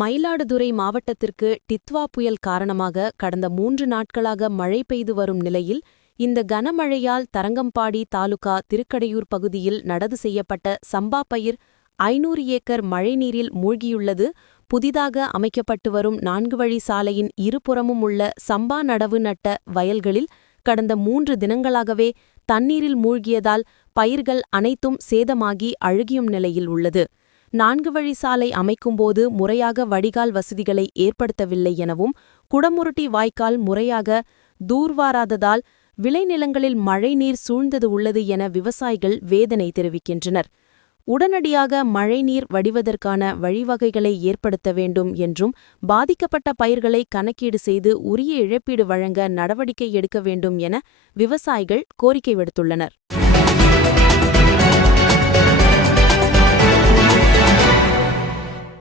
மயிலாடுதுறை மாவட்டத்திற்கு டித்வா புயல் காரணமாக கடந்த மூன்று நாட்களாக மழை பெய்து வரும் நிலையில் இந்த கனமழையால் தரங்கம்பாடி தாலுகா திருக்கடையூர் பகுதியில் நடவு செய்யப்பட்ட சம்பா பயிர் ஐநூறு ஏக்கர் மழைநீரில் மூழ்கியுள்ளது. புதிதாக அமைக்கப்பட்டு வரும் நான்கு வழி சாலையின் இருபுறமும் உள்ள சம்பா நடவு நட்ட வயல்களில் கடந்த மூன்று தினங்களாகவே தண்ணீரில் மூழ்கியதால் பயிர்கள் அனைத்தும் சேதமாகி அழுகியும் நிலையில் உள்ளது. நான்கு வழி சாலை அமைக்கும்போது முறையாக வடிகால் வசதிகளை ஏற்படுத்தவில்லை எனவும் குடமுருட்டி வாய்க்கால் முறையாக தூர்வாராததால் விளைநிலங்களில் மழைநீர் சூழ்ந்தது உள்ளது என விவசாயிகள் வேதனை தெரிவிக்கின்றனர். உடனடியாக மழைநீர் வடிவதற்கான வழிவகைகளை ஏற்படுத்த வேண்டும் என்றும் பாதிக்கப்பட்ட பயிர்களை கணக்கீடு செய்து உரிய இழப்பீடு வழங்க நடவடிக்கை எடுக்க வேண்டும் என விவசாயிகள் கோரிக்கை விடுத்துள்ளனர்.